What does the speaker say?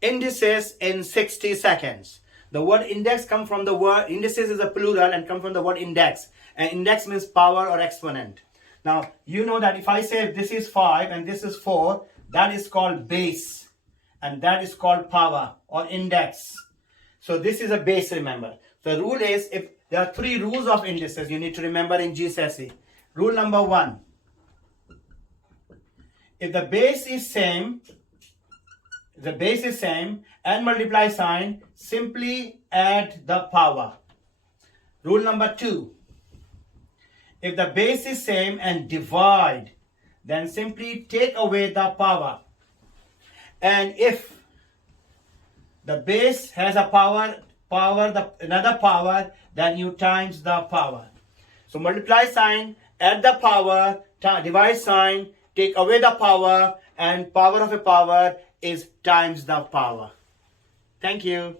indices in 60 seconds. The word index comes from the word, indices is a plural and come from the word index. And index means power or exponent. Now, you know that if I say this is 5 and this is 4, that is called base. And that is called power or index. So this is a base, remember. The rule is, if there are 3 rules of indices you need to remember in GCSE. Rule number 1. If the base is same, and multiply sign, simply add the power. Rule number 2. If the base is same and divide, then simply take away the power. And if the base has a another power, then you times the power. So multiply sign, add the power, divide sign, take away the power, and power of a power is times the power. Thank you.